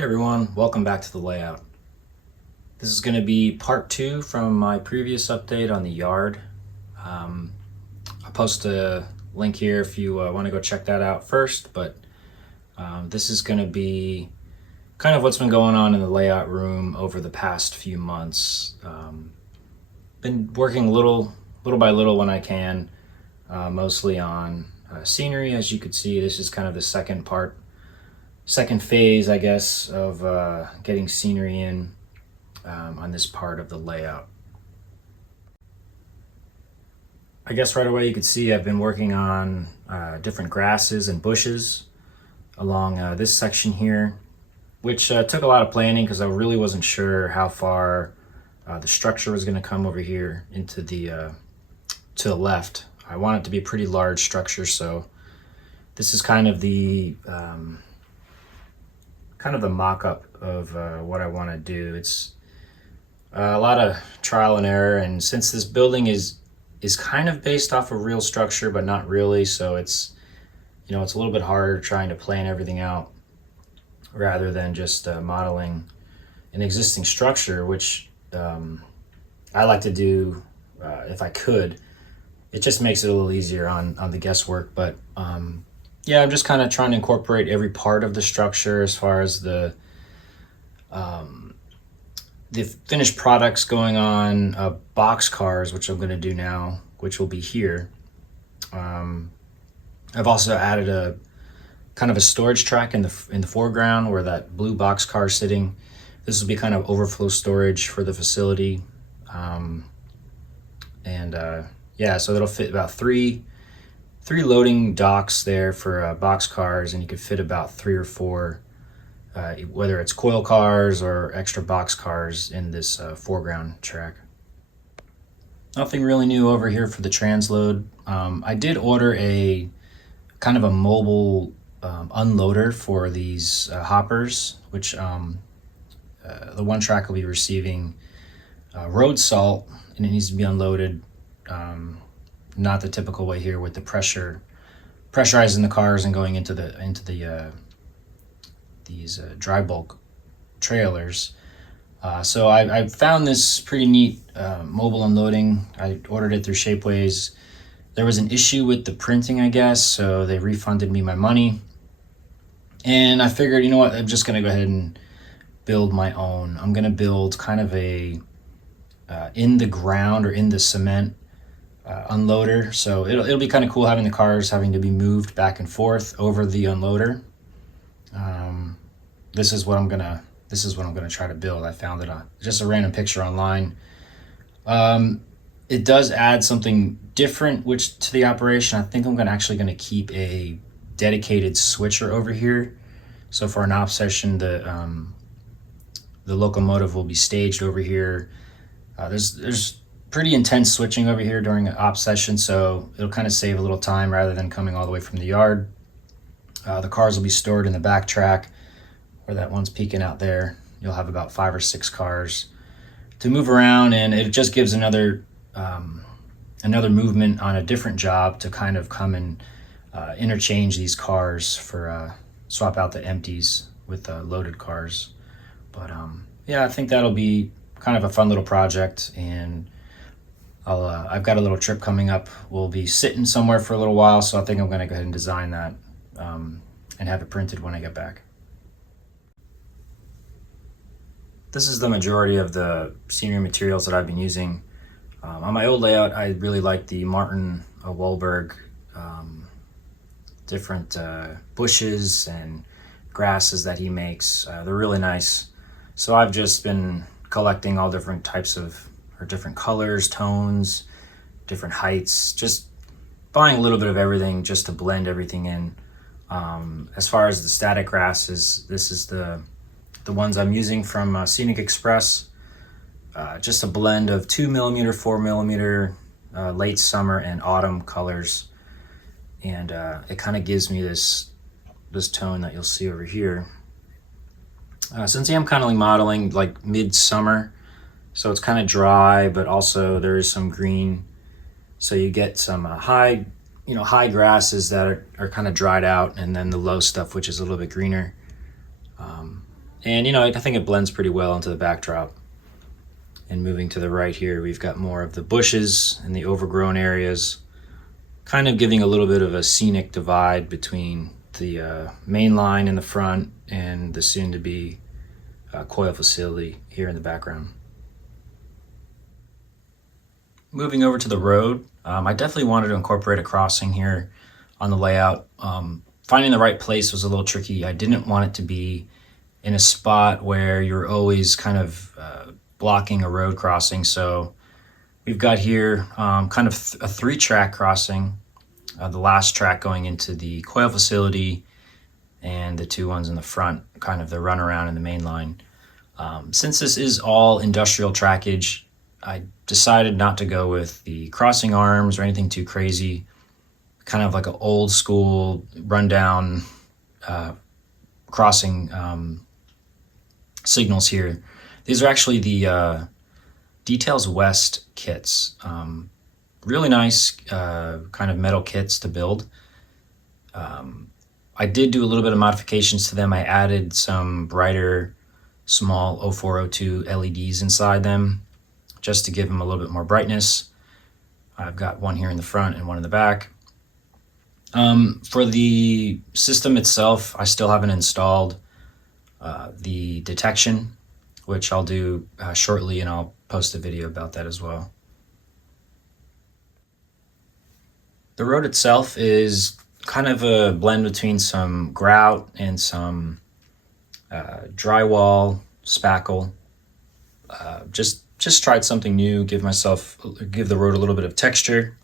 Hey everyone, welcome back to the layout. This is going to be part 2 from my previous update on the yard. I'll post a link here if you want to go check that out first, but this is going to be kind of what's been going on in the layout room over the past few months. Been working little by little when I can, mostly on scenery. As you could see, this is kind of the second phase, I guess, of getting scenery in on this part of the layout. I guess right away you could see I've been working on different grasses and bushes along this section here, which took a lot of planning because I really wasn't sure how far the structure was going to come over here into the to the left. I want it to be a pretty large structure, so this is kind of the mock-up of what I want to do. It's a lot of trial and error, and since this building is kind of based off of real structure but not really, so it's it's a little bit harder trying to plan everything out rather than just modeling an existing structure, which I like to do if I could. It just makes it a little easier on the guesswork, but yeah, I'm just kind of trying to incorporate every part of the structure as far as the finished products going on box cars, which I'm going to do now, which will be here. I've also added a kind of a storage track in the foreground where that blue box car is sitting. This will be kind of overflow storage for the facility, yeah, so it'll fit about three loading docks there for box cars, and you could fit about 3 or 4 whether it's coil cars or extra box cars in this foreground track. Nothing really new over here for the transload. I did order a kind of a mobile unloader for these hoppers, which the one track will be receiving road salt, and it needs to be unloaded not the typical way here with the pressurizing the cars and going into these dry bulk trailers. So I found this pretty neat mobile unloading. I ordered it through Shapeways. There was an issue with the printing, I guess, so they refunded me my money. And I figured, you know what, I'm just going to go ahead and build my own. I'm going to build kind of a in the ground or in the cement unloader. So it'll be kind of cool having the cars having to be moved back and forth over the unloader. This is what I'm gonna try to build. I found it on just a random picture online. It does add something different to the operation. I think I'm actually gonna keep a dedicated switcher over here. So for an op session, the locomotive will be staged over here. There's pretty intense switching over here during an op session, so it'll kind of save a little time rather than coming all the way from the yard. The cars will be stored in the back track where that one's peeking out there. You'll have about 5 or 6 cars to move around, and it just gives another movement on a different job to kind of come and interchange these cars for swap out the empties with loaded cars. But yeah, I think that'll be kind of a fun little project, and I've got a little trip coming up. We'll be sitting somewhere for a little while, so I think I'm going to go ahead and design that and have it printed when I get back. This is the majority of the scenery materials that I've been using. On my old layout, I really like the Martin Wahlberg different bushes and grasses that he makes. They're really nice. So I've just been collecting all different types of, or different colors, tones, different heights, just buying a little bit of everything just to blend everything in. As far as the static grasses, this is the ones I'm using from Scenic Express. Just a blend of 2mm, 4mm, late summer and autumn colors. And it kind of gives me this tone that you'll see over here. Since I'm kind of modeling like midsummer, so it's kind of dry, but also there is some green. So you get some high grasses that are kind of dried out, and then the low stuff, which is a little bit greener. And you know, I think it blends pretty well into the backdrop. And moving to the right here, we've got more of the bushes and the overgrown areas, kind of giving a little bit of a scenic divide between the main line in the front and the soon-to-be coil facility here in the background. Moving over to the road, I definitely wanted to incorporate a crossing here on the layout. Finding the right place was a little tricky. I didn't want it to be in a spot where you're always kind of blocking a road crossing. So we've got here kind of a 3-track crossing, the last track going into the coil facility and the 2 ones in the front, kind of the runaround in the main line. Since this is all industrial trackage, I decided not to go with the crossing arms or anything too crazy, kind of like an old school rundown crossing signals here. These are actually the Details West kits. Really nice kind of metal kits to build. I did do a little bit of modifications to them. I added some brighter, small 0402 LEDs inside them just to give them a little bit more brightness. I've got one here in the front and one in the back. For the system itself, I still haven't installed the detection, which I'll do shortly, and I'll post a video about that as well. The road itself is kind of a blend between some grout and some drywall spackle. Just tried something new, give the road a little bit of texture.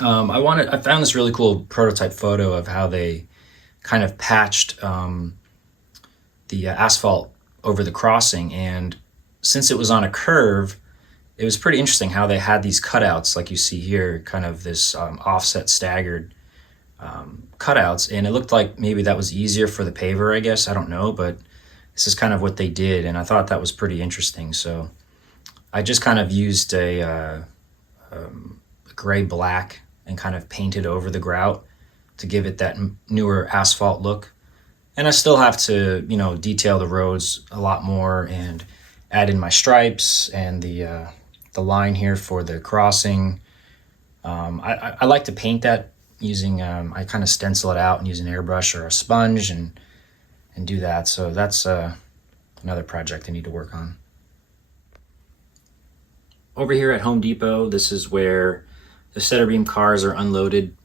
I found this really cool prototype photo of how they kind of patched the asphalt over the crossing, and since it was on a curve, it was pretty interesting how they had these cutouts like you see here, kind of this offset staggered cutouts, and it looked like maybe that was easier for the paver, I guess, I don't know, but this is kind of what they did, and I thought that was pretty interesting. So I just kind of used a gray black and kind of painted over the grout to give it that newer asphalt look. And I still have to, you know, detail the roads a lot more and add in my stripes and the line here for the crossing. I like to paint that using, I kind of stencil it out and use an airbrush or a sponge and do that. So that's another project I need to work on. Over here at Home Depot, this is where the center beam cars are unloaded.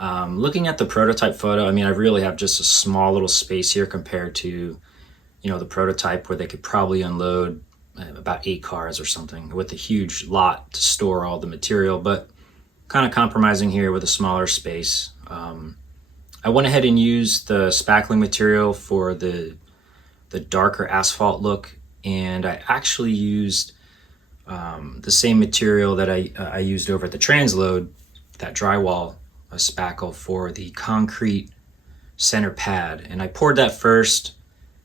Looking at the prototype photo, I mean, I really have just a small little space here compared to, you know, the prototype where they could probably unload about 8 cars or something with a huge lot to store all the material, but kind of compromising here with a smaller space. I went ahead and used the spackling material for the darker asphalt look, and I actually used the same material that I used over at the Transload, that drywall spackle for the concrete center pad, and I poured that first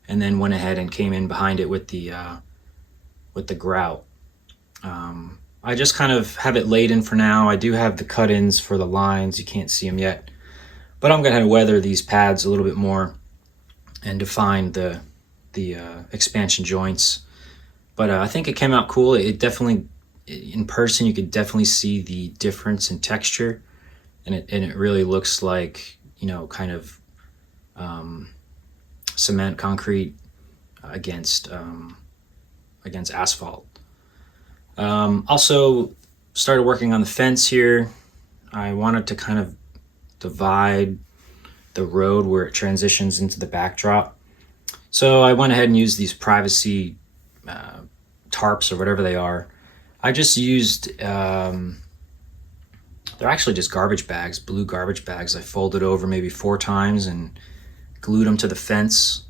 and then went ahead and came in behind it with the grout. I just kind of have it laid in for now. I do have the cut-ins for the lines. You can't see them yet, but I'm going to weather these pads a little bit more and define the expansion joints. But I think it came out cool. It definitely, in person, you could definitely see the difference in texture, and it really looks like, you know, kind of cement concrete against asphalt. Also started working on the fence here. I wanted to kind of divide the road where it transitions into the backdrop. So I went ahead and used these privacy tarps or whatever they are. I just used, they're actually just garbage bags, blue garbage bags. I folded over maybe 4 times and glued them to the fence.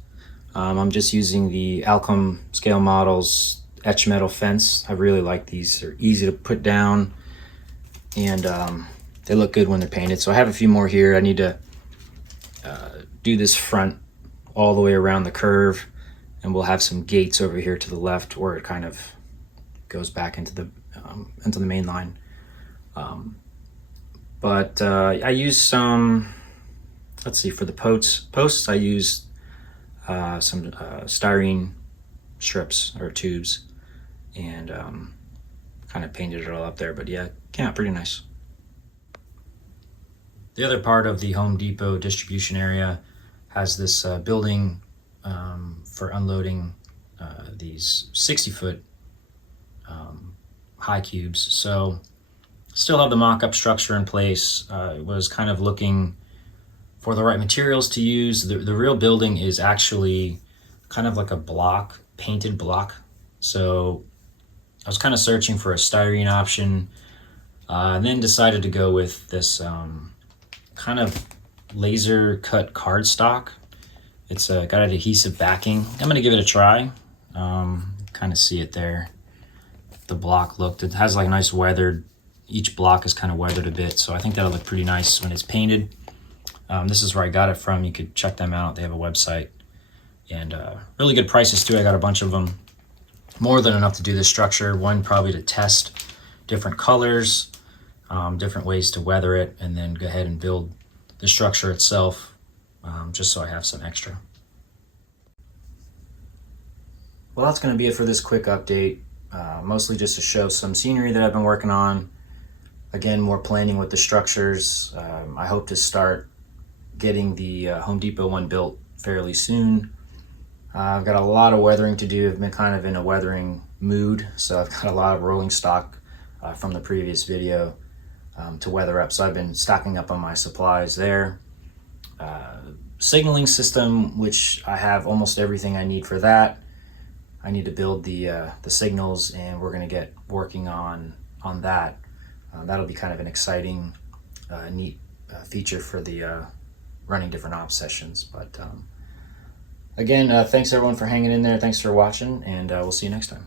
I'm just using the Alcom Scale Models etch metal fence. I really like these. They're easy to put down, and they look good when they're painted. So I have a few more here. I need to do this front all the way around the curve, and we'll have some gates over here to the left where it kind of goes back into the main line. But I used some, let's see, for the posts I used some styrene strips or tubes, and kind of painted it all up there. But yeah, came out pretty nice. The other part of the Home Depot distribution area has this building for unloading these 60-foot high cubes. So still have the mock-up structure in place. Was kind of looking for the right materials to use. The real building is actually kind of like a block, painted block. So I was kind of searching for a styrene option, and then decided to go with this kind of laser cut cardstock. It's got an adhesive backing. I'm gonna give it a try. Kind of see it there. The block looked, it has like nice weathered, each block is kind of weathered a bit, so I think that'll look pretty nice when it's painted. This is where I got it from. You could check them out. They have a website, and really good prices too. I got a bunch of them, more than enough to do this structure. One probably to test different colors, different ways to weather it, and then go ahead and build the structure itself, just so I have some extra. Well, that's going to be it for this quick update. Mostly just to show some scenery that I've been working on. Again, more planning with the structures. I hope to start getting the Home Depot one built fairly soon. I've got a lot of weathering to do. I've been kind of in a weathering mood, so I've got a lot of rolling stock from the previous video to weather up. So I've been stocking up on my supplies there. Signaling system, which I have almost everything I need for that. I need to build the signals, and we're going to get working on that. That'll be kind of an exciting, neat feature for the running different ops sessions. But again, thanks everyone for hanging in there. Thanks for watching, and we'll see you next time.